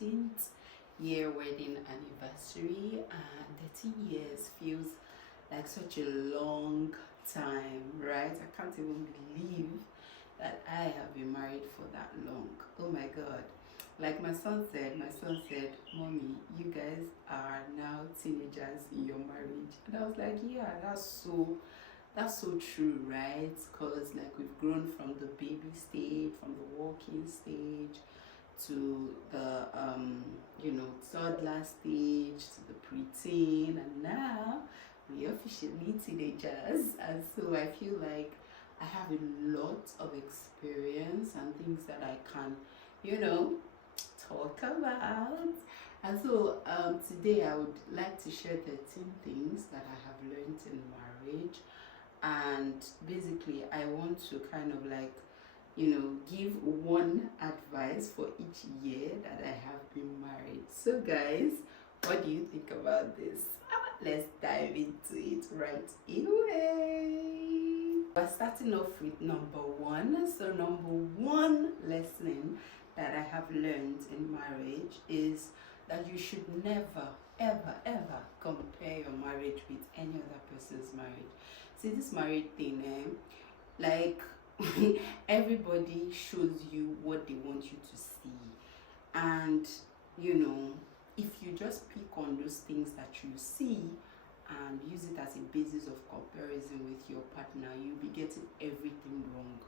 13th year wedding anniversary, and 13 years feels like such a long time, right? I can't even believe that I have been married for that long. Oh my god. Like my son said, Mommy, you guys are now teenagers in your marriage. And I was like, yeah, that's so true, right? Because like we've grown from the baby stage, from the walking stage, to the toddler stage, to the preteen, and now we're officially teenagers. And so I feel like I have a lot of experience and things that I can, talk about. And so today I would like to share 13 things that I have learned in marriage. And basically I want to kind of like give one advice for each year that I have been married. So guys, what do you think about this? Let's dive into it right away. We're starting off with number one. So number one lesson that I have learned in marriage is that you should never ever compare your marriage with any other person's marriage. See, this married thing, like everybody shows you what they want you to see, and if you just pick on those things that you see and use it as a basis of comparison with your partner, you'll be getting everything wrong.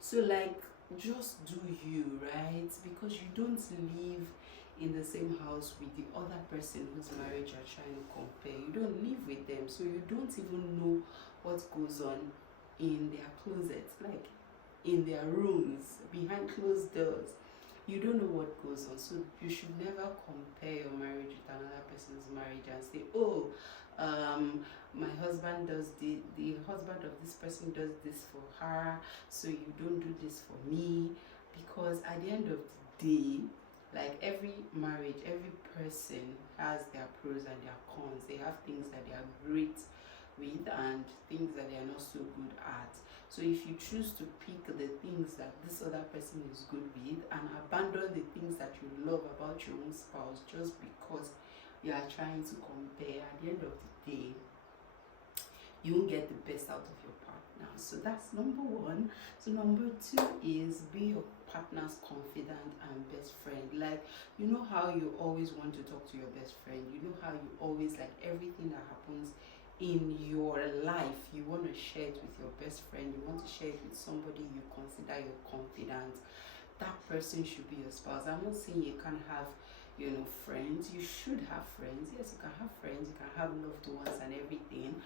So like, just do you, right? Because you don't live in the same house with the other person whose marriage you're trying to compare. You don't live with them, so you don't even know what goes on in their closets, like in their rooms, behind closed doors. You don't know what goes on. So you should never compare your marriage with another person's marriage and say, oh, my husband does the husband of this person does this for her, so you don't do this for me. Because at the end of the day, like every marriage, every person has their pros and their cons. They have things that they are great with and things that they are not so good at. So if you choose to pick the things that this other person is good with and abandon the things that you love about your own spouse just because you are trying to compare, at the end of the day, you won't get the best out of your partner. So that's number one. So number two is be your partner's confidant and best friend. Like, you know how you always want to talk to your best friend. You know how you always, like, everything that happens in your life, you want to share it with your best friend. You want to share it with somebody you consider your confidant. That person should be your spouse. I'm not saying you can't have friends. You should have friends. Yes, you can have friends, you can have loved ones and everything,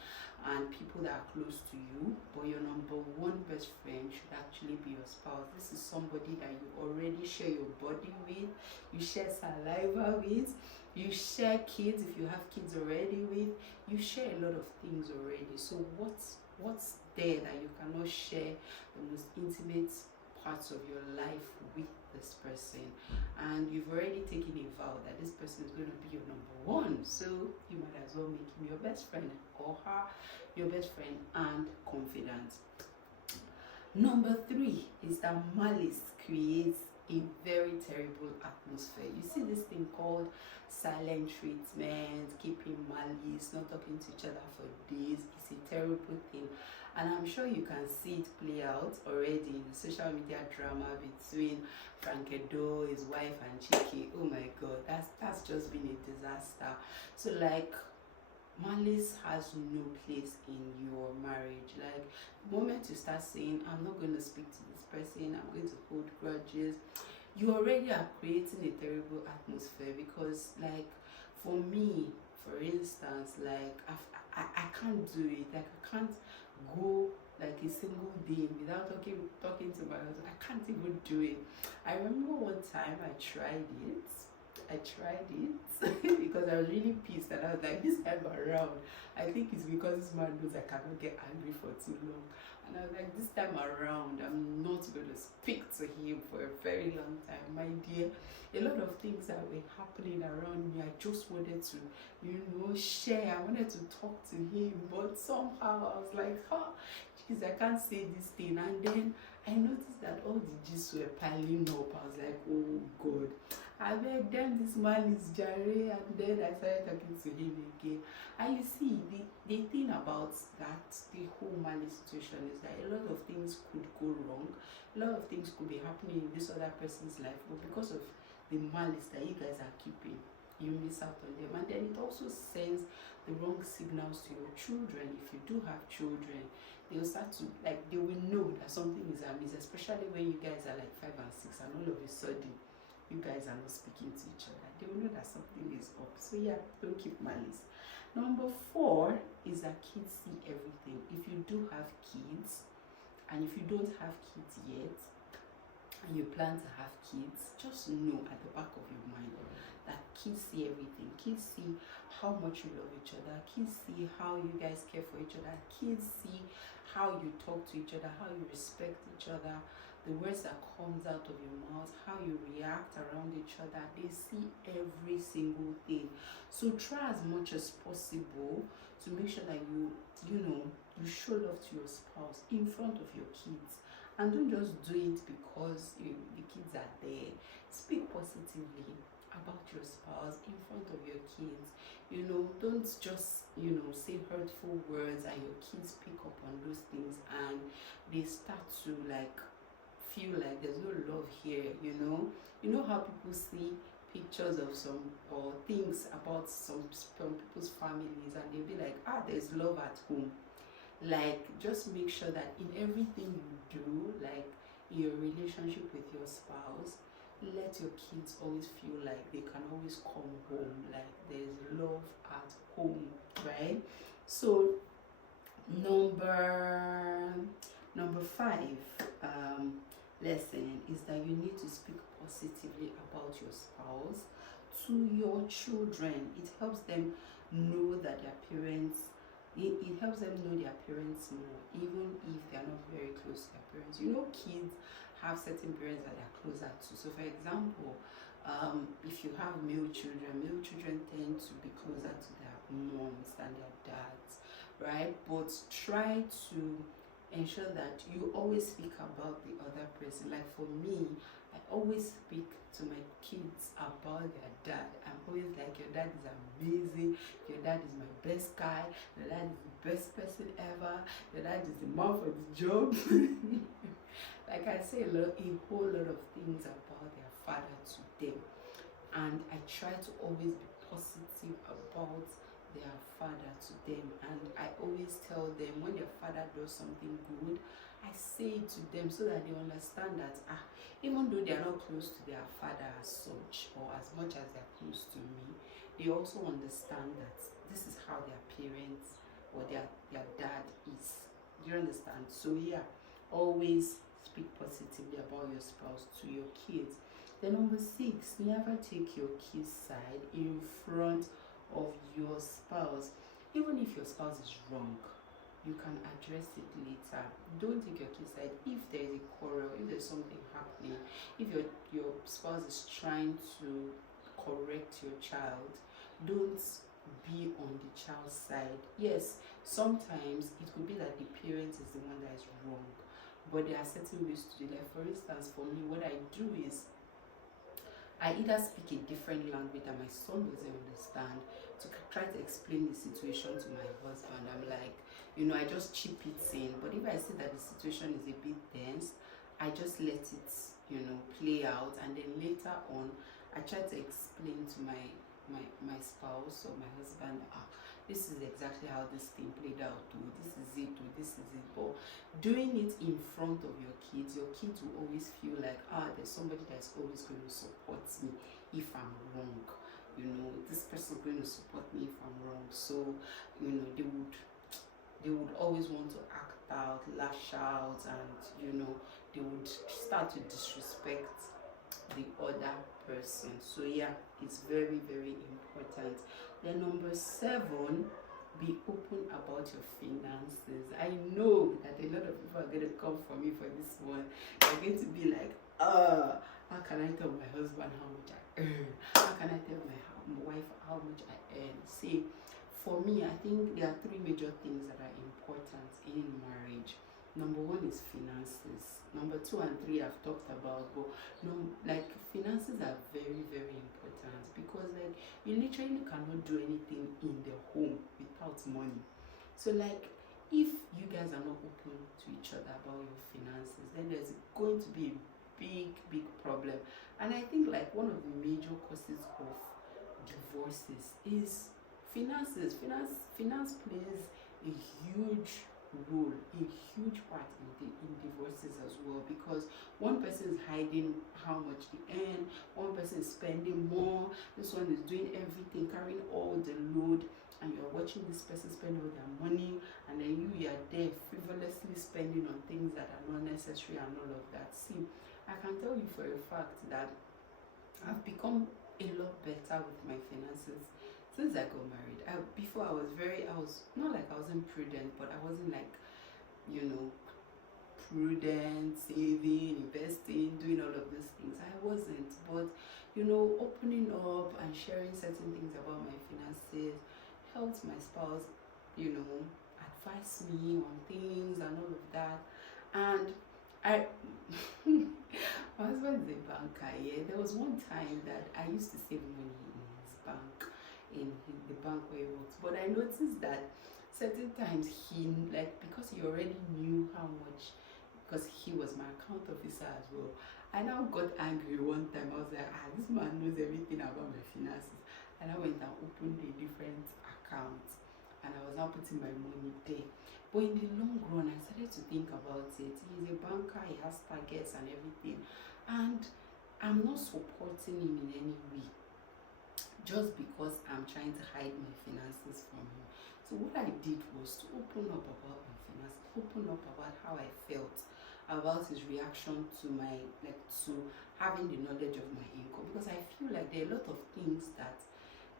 and people that are close to you, but your number one best friend should actually be your spouse. This is somebody that you already share your body with, you share saliva with, you share kids if you have kids already with, you share a lot of things already. So what's there that you cannot share the most intimate parts of your life with this person? And you've already taken a vow that this person is going to be your number one, so you might as well make him your best friend or her your best friend and confidant. Number three is that malice creates a very terrible atmosphere. You see this thing called silent treatment, keeping malice, not talking to each other for days. It's a terrible thing, and I'm sure you can see it play out already in the social media drama between Frank Edo, his wife, and Chike. Oh my god, that's just been a disaster. So like, malice has no place in your marriage. Like, the moment you start saying, I'm not going to speak to this person, I'm going to hold grudges, you already are creating a terrible atmosphere. Because like, for me, for instance, like I can't do it. Like, I can't go like a single day without talking to my husband. I can't even do it. I remember one time I tried it because I was really pissed, and I was like, this time around, I think it's because this man knows I cannot get angry for too long. And I was like, this time around, I'm not going to speak to him for a very long time. My dear, a lot of things that were happening around me, I just wanted to, share. I wanted to talk to him, but somehow I was like, jeez, I can't say this thing. And then I noticed that all the gist were piling up. I was like, oh God. I beg them this man is Jare, and then I started talking to him again. And you see, the thing about that, the whole malice situation is that a lot of things could go wrong, a lot of things could be happening in this other person's life, but because of the malice that you guys are keeping, you miss out on them. And then it also sends the wrong signals to your children. If you do have children, they'll start to, like, they will know that something is amiss, especially when you guys are like 5 and 6 and all of a sudden you guys are not speaking to each other. They will know that something is up. So yeah, don't keep malice. Number 4 is that kids see everything. If you do have kids, and if you don't have kids yet, and you plan to have kids, just know at the back of your mind that kids see everything. Kids see how much you love each other. Kids see how you guys care for each other. Kids see how you talk to each other, how you respect each other, the words that comes out of your mouth, how you react around each other. They see every single thing. So try as much as possible to make sure that you show love to your spouse in front of your kids. And don't just do it because the kids are there. Speak positively about your spouse in front of your kids. Don't just say hurtful words and your kids pick up on those things and they start to like feel like there's no love here. You know how people see pictures of some or things about some people's families and they'll be like, there's love at home. Like, just make sure that in everything you do, like in your relationship with your spouse, let your kids always feel like they can always come home, like there's love at home, right? So number 5 lesson is that you need to speak positively about your spouse to your children. It helps them know that their parents, it helps them know their parents more, even if they're not very close to their parents. Kids have certain parents that they're closer to. So for example, if you have male children tend to be closer to their moms than their dads, right? But try to ensure that you always speak about the other person. Like for me, I always speak to my kids about their dad. I'm always like, your dad is amazing, your dad is my best guy, your dad is the best person ever, your dad is the man for the job. Like I say a whole lot of things about their father to them, and I try to always be positive about their father to them. And I always tell them when their father does something good, I say it to them so that they understand that even though they are not close to their father as such or as much as they're close to me, they also understand that this is how their parents or their dad is. Do you understand? So yeah, always speak positively about your spouse to your kids. Then number 6, never take your kids' side in front of your spouse. Even if your spouse is wrong, you can address it later. Don't take your kids' side. If there is a quarrel, if there's something happening, if your spouse is trying to correct your child, don't be on the child's side. Yes, sometimes it could be that the parent is the one that is wrong, but there are certain ways to do that. For instance, for me, what I do is I either speak a different language that my son doesn't understand to try to explain the situation to my husband. I'm like, I just chip it in. But if I see that the situation is a bit tense, I just let it, play out. And then later on, I try to explain to my spouse or my husband, this is exactly how this thing played out, this is it, this is it. But doing it in front of your kids will always feel like, there's somebody that's always going to support me if I'm wrong. This person is going to support me if I'm wrong. So, they would always want to act out, lash out, and they would start to disrespect the other person. So yeah, it's very, very important. Then number 7, be open about your finances. I know that a lot of people are going to come for me for this one. They're going to be like, how can I tell my husband how much I earn? How can I tell my wife how much I earn? See, for me, I think there are 3 major things that are important in marriage. Number one is finances. Number two and three I've talked about, but no, like finances are very, very important because like you literally cannot do anything in the home without money. So like if you guys are not open to each other about your finances, then there's going to be a big, big problem. And I think like one of the major causes of divorces is finances. Finance plays a huge role, a huge part in divorces as well, because one person is hiding how much they earn, one person is spending more, this one is doing everything, carrying all the load, and you're watching this person spend all their money, and then you are there frivolously spending on things that are not necessary and all of that. See, I can tell you for a fact that I've become a lot better with my finances since I got married. Before I was not like I wasn't prudent, but I wasn't like, you know, prudent, saving, investing, doing all of these things. I wasn't, but you know, opening up and sharing certain things about my finances helped my spouse, you know, advise me on things and all of that. And I my husband is a banker. Yeah, there was one time that I used to save money in his bank, the bank where he works. But I noticed that certain times he like, because he already knew how much, because he was my account officer as well. I now got angry one time. I was like, this man knows everything about my finances. And I went and opened a different account, and I was now putting my money there. But in the long run, I started to think about it. He's a banker, he has targets and everything. And I'm not supporting him in any way just because I'm trying to hide my finances from him. So what I did was to open up about my finances, open up about how I felt about his reaction to my, like, to having the knowledge of my income, because I feel like there are a lot of things that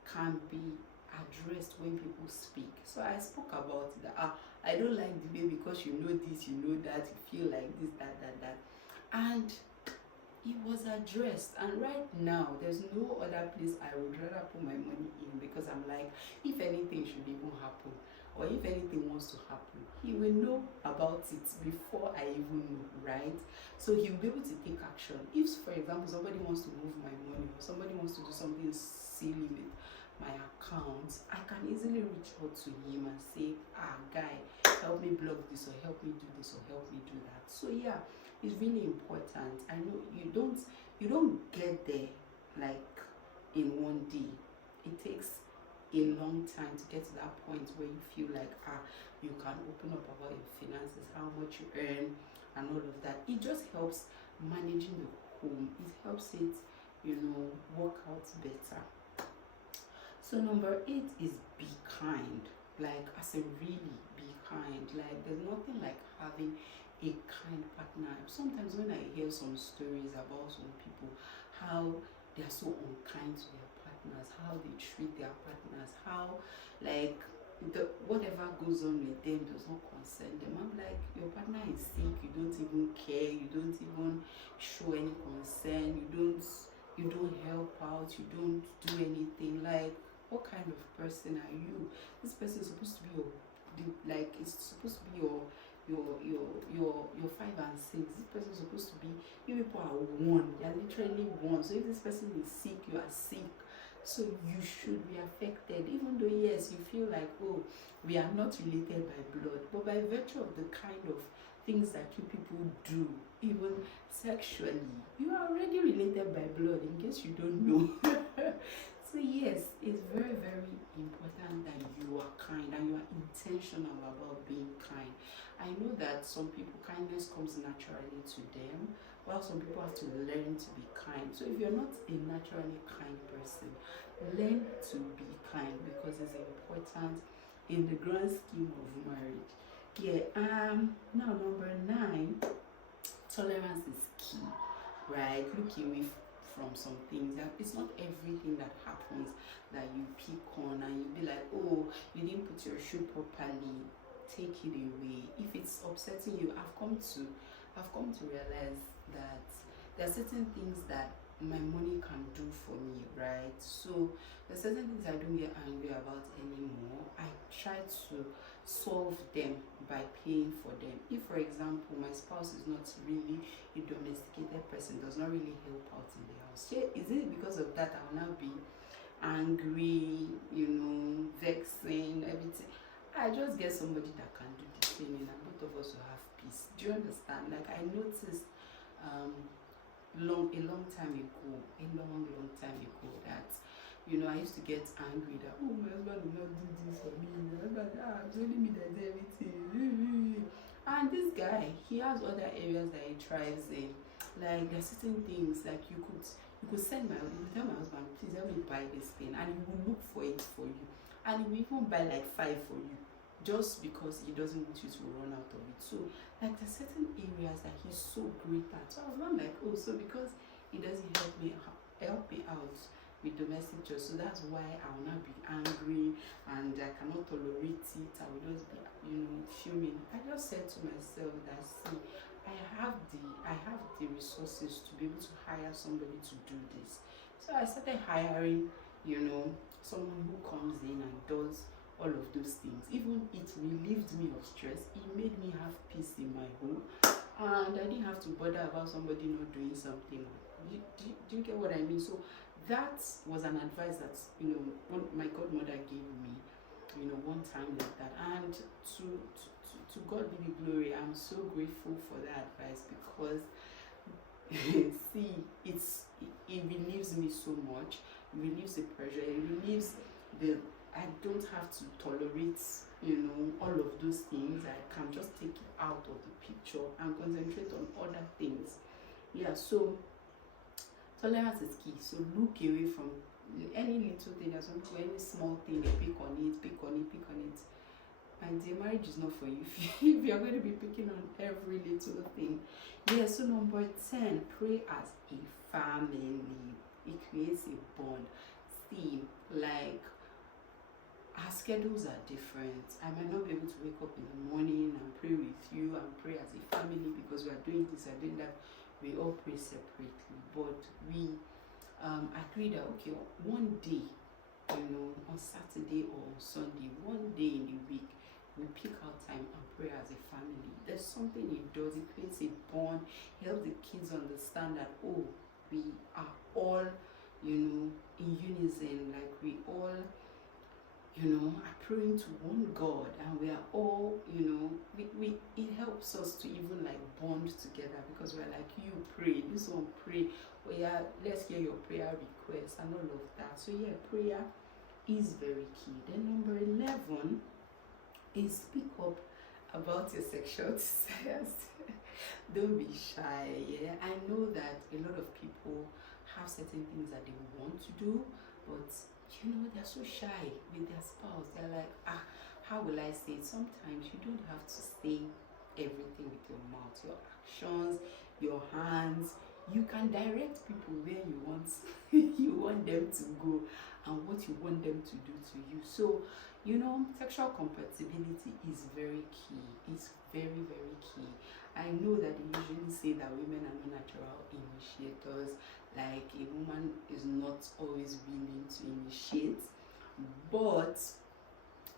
can be addressed when people speak. So I spoke about that. I don't like the way, because you know this, you know that, you feel like this, that. And it was addressed. And right now, there's no other place I would rather put my money in, because I'm like, if anything should even happen, or if anything wants to happen, he will know about it before I even know, right? So he'll be able to take action. If, for example, somebody wants to move my money, or somebody wants to do something silly with my account, I can easily reach out to him and say, guy, help me block this, or help me do this, or help me do that. So yeah, it's really important. I know you don't get there like in one day. It takes a long time to get to that point where you feel like you can open up about your finances, how much you earn and all of that. It just helps managing the home. It helps it, you know, work out better. So number 8 is be kind. Like, as in really be kind. Like, there's nothing like having a kind partner. Sometimes when I hear some stories about some people, how they are so unkind to their partners, how they treat their partners, how like whatever goes on with them does not concern them. I'm like, your partner is sick, you don't even care, you don't even show any concern, you don't help out, you don't do anything. Like, what kind of person are you? This person is supposed to be it's supposed to be your 5 and 6. This person is supposed to be, you people are one. They are literally one. So if this person is sick, you are sick. So you should be affected, even though yes, you feel like, oh, we are not related by blood, but by virtue of the kind of things that you people do, even sexually, you are already related by blood, in case you don't know. So yes, it's very, very important that you are kind and you are intentional about being kind. I know that some people, kindness comes naturally to them, while some people have to learn to be kind. So if you're not a naturally kind person, learn to be kind, because it's important in the grand scheme of marriage. Yeah. Now number 9, tolerance is key, right? Look away from some things. It's not everything that happens that you pick on and you be like, oh, you didn't put your shoe properly, take it away. If it's upsetting you, I've come to realize that there are certain things that my money can do for me, right? So there's certain things I don't get angry about anymore. I try to solve them by paying for them. If, for example, my spouse is not really a domesticated person, does not really help out in the house, is it because of that I will now be angry, vexing, everything? I just get somebody that can do the cleaning and both of us will have peace. Do you understand? Like, I noticed a long time ago, that I used to get angry that, oh, my husband will not do this for me, my husband, it's only me that does everything. And this guy, he has other areas that he thrives in. Like, there's certain things, like you could tell my husband, please help me buy this thing, and he will look for it for you, and he will even buy like 5 for you, just because he doesn't want you to run out of it. So, like, there's certain areas that he's so great at. So I was not like, oh, so because he doesn't help me out with domestic chores, so that's why I will not be angry and I cannot tolerate it. I will just be, fuming. I just said to myself that, see, I have the resources to be able to hire somebody to do this. So I started hiring, someone who comes in and does all of those things. Even it relieved me of stress. It made me have peace in my home, and I didn't have to bother about somebody not doing something. Do you get what I mean? So that was an advice that my godmother gave me, one time like that. And to God be the glory. I'm so grateful for that advice, because see, it relieves me so much. It relieves the pressure. It relieves I don't have to tolerate, all of those things. I can just take it out of the picture and concentrate on other things. Yeah, so tolerance is key. So look away from any little thing. There's any small thing, they pick on it. And the marriage is not for you if you're going to be picking on every little thing. Yeah, so number 10, pray as a family. It creates a bond. See, like, our schedules are different. I might not be able to wake up in the morning and pray with you and pray as a family because we are doing this and doing that. We all pray separately, but we agree that, okay, one day, on Saturday or on Sunday, one day in the week, we pick out time and pray as a family. There's something it does. It creates a bond. It helps the kids understand that, oh, we are all, in unison. Like, we all, are praying to one God, and we are all, it helps us to even like bond together, because we're like, you pray, this one pray, oh yeah, let's hear your prayer request and all of that. So yeah, prayer is very key. Then number 11 is speak up about your sexual desires. Don't be shy. Yeah, I know that a lot of people have certain things that they want to do, but they're so shy with their spouse. They're like, how will I say it? Sometimes you don't have to say everything with your mouth. Your actions, your hands, you can direct people where you want you want them to go and what you want them to do to you. So sexual compatibility is very key. It's very, very key. I know that they usually say that women are not natural initiators, like a woman is not always willing to initiate, but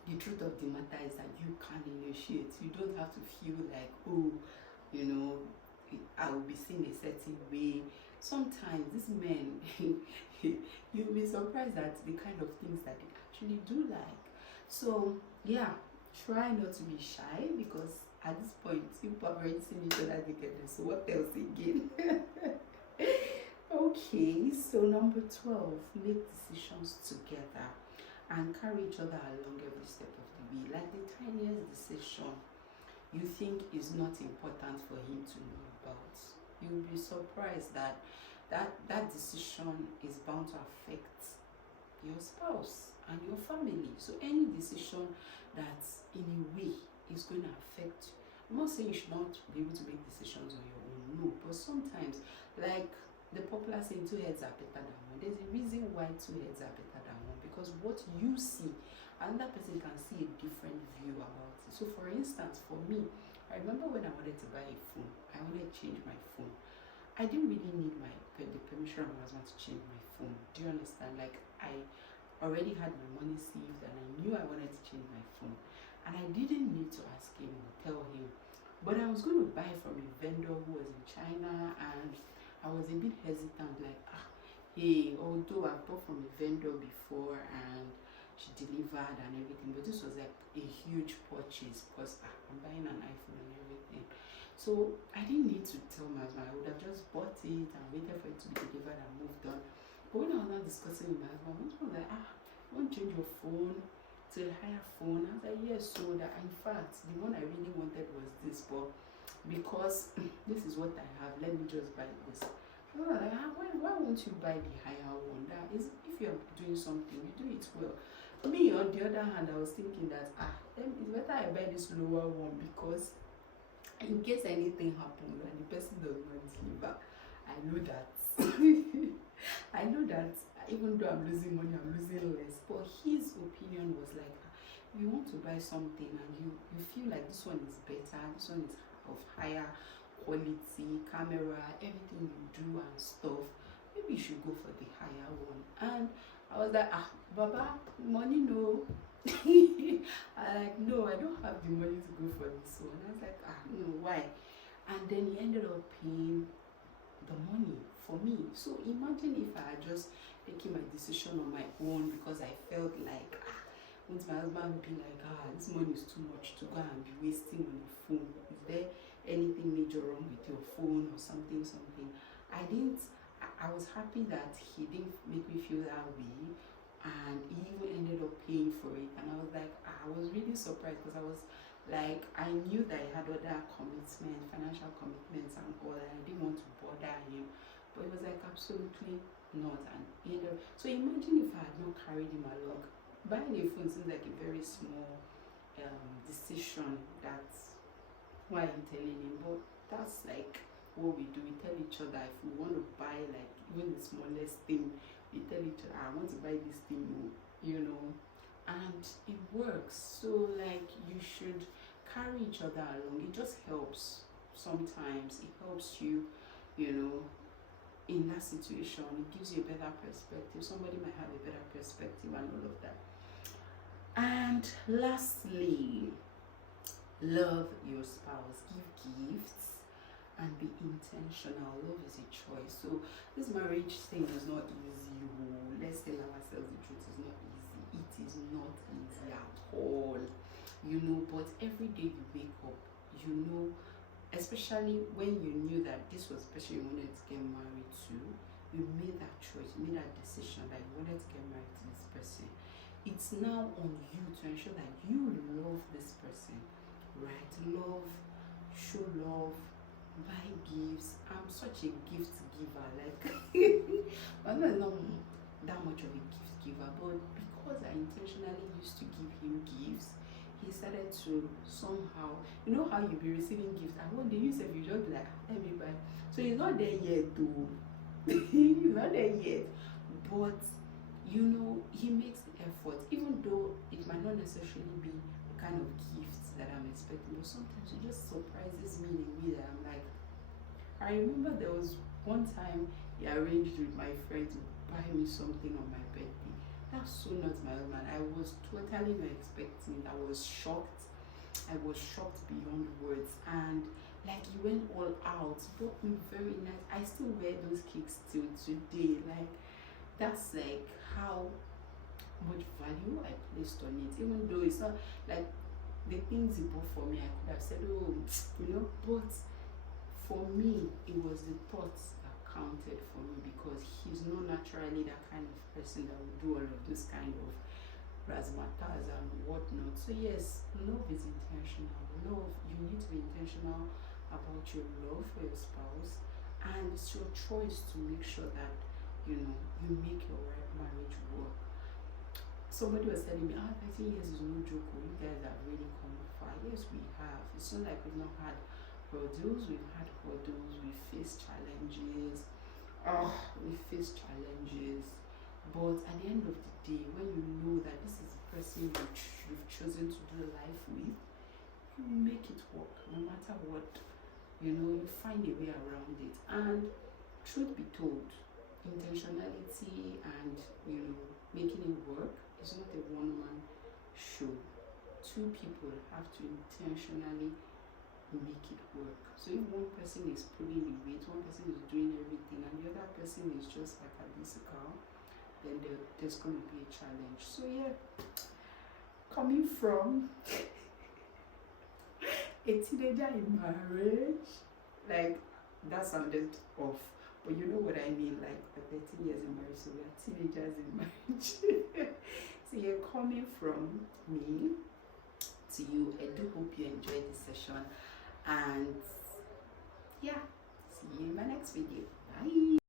the truth of the matter is that you can initiate. You don't have to feel like, oh, I will be seen a certain way. Sometimes these men, you'll be surprised at the kind of things that they actually do like. So yeah, try not to be shy, because at this point people have already seen each other together. So what else again? Okay, so number 12, make decisions together and carry each other along every step of the way. Like the tiniest decision you think is not important for him to know about, you'll be surprised that decision is bound to affect your spouse and your family. So any decision that in a way is going to affect, I'm not saying you should not be able to make decisions on your own, no, but sometimes, like the popular saying, 2 heads are better than one. There's a reason why 2 heads are better than one, because what you see, another person can see a different view about it. So for instance, for me, I remember when I wanted to buy a phone, I wanted to change my phone. I didn't really need my the permission of my husband to change my phone. Do you understand? Like, I already had my money saved and I knew I wanted to change my phone. And I didn't need to ask him or tell him. But I was going to buy from a vendor who was in China, and I was a bit hesitant, like, hey, although I've bought from a vendor before and she delivered and everything, but this was like a huge purchase because I'm buying an iPhone and everything. So I didn't need to tell my husband. I would have just bought it and waited for it to be delivered and moved on. But when I was now discussing with my husband, my husband was like, won't change your phone to a higher phone? I was like, yes. So that, in fact, the one I really wanted was this, but because this is what I have, let me just buy this. I was like, why won't you buy the higher one? That is, if you're doing something, you do it well. Me, on the other hand, I was thinking that it's better I buy this lower one, because in case anything happens and the person does not deliver, I know that I know that even though I'm losing money, I'm losing less. But his opinion was like, if you want to buy something and you feel like this one is better, this one is of higher quality, camera, everything you do and stuff, maybe you should go for the higher one. And I was like, Baba, money no. I like, no, I don't have the money to go for this one. I was like, no, why? And then he ended up paying the money for me. So imagine if I had just taken my decision on my own, because I felt like, once my husband would be like, this money is too much to go and be wasting on the phone. Is there anything major wrong with your phone or something? I was happy that he didn't make me feel that way, and he even ended up paying for it. And I was like, I was really surprised, because I was like, I knew that he had other commitments, financial commitments and all, and I didn't want to bother him. But it was like, absolutely not. And he ended up, so imagine if I had not carried him along. Buying a phone seems like a very small decision. That's why I'm telling him. But that's like what we do. We tell each other if we want to buy, like, even the smallest thing, we tell each other, I want to buy this thing, and it works. So like, you should carry each other along. It just helps. Sometimes it helps you, in that situation. It gives you a better perspective. Somebody might have a better perspective and all of that. And lastly, love your spouse. Give gifts and be intentional. Love is a choice. So this marriage thing is not easy. Let's tell ourselves the truth. It's not easy. It is not easy at all. But every day you wake up, especially when you knew that this was the person you wanted to get married to, you made that choice, you made that decision that you wanted to get married to this person. It's now on you to ensure that you love this person, right? Show love, buy gifts. I'm such a gift giver. Like, I'm not that much of a gift giver, but because I intentionally used to give him gifts, he started to somehow, how you be receiving gifts, and when they use it, you just be like, let me buy. So he's not there yet, though. He's not there yet, but he makes the effort, even though it might not necessarily be the kind of gifts that I'm expecting, but sometimes it just surprises me in a way that I'm like, I remember there was one time he arranged with my friend to buy me something on my birthday. That's so not my husband. I was totally not expecting it. I was shocked beyond words, and like, he went all out, bought me very nice. I still wear those cakes till today. Like, that's like how much value I placed on it, even though it's not like the things he bought for me. I could have said, but for me, it was the thoughts that counted for me, because he's not naturally that kind of person that would do all of this kind of razzmatazz and whatnot. So yes, love is intentional. You need to be intentional about your love for your spouse, and it's your choice to make sure that you make your marriage work. Somebody was telling me, 13 years is no joke. You guys have really come far. Yes, we have. It's not like we've not had hurdles. We've had hurdles. We faced challenges. But at the end of the day, when you know that this is the person you've chosen to do life with, you make it work no matter what. You find a way around it. And truth be told, intentionality and making it work is not a one-man show. Two people have to intentionally make it work. So if one person is pulling the weight, one person is doing everything, and the other person is just like a bicycle, then there's going to be a challenge. So yeah, coming from a teenager in marriage, like that sounded off, but you know what I mean, like 13 years in marriage, so we are teenagers in marriage. So you're coming from me to you. I do hope you enjoyed this session, and yeah, see you in my next video. Bye.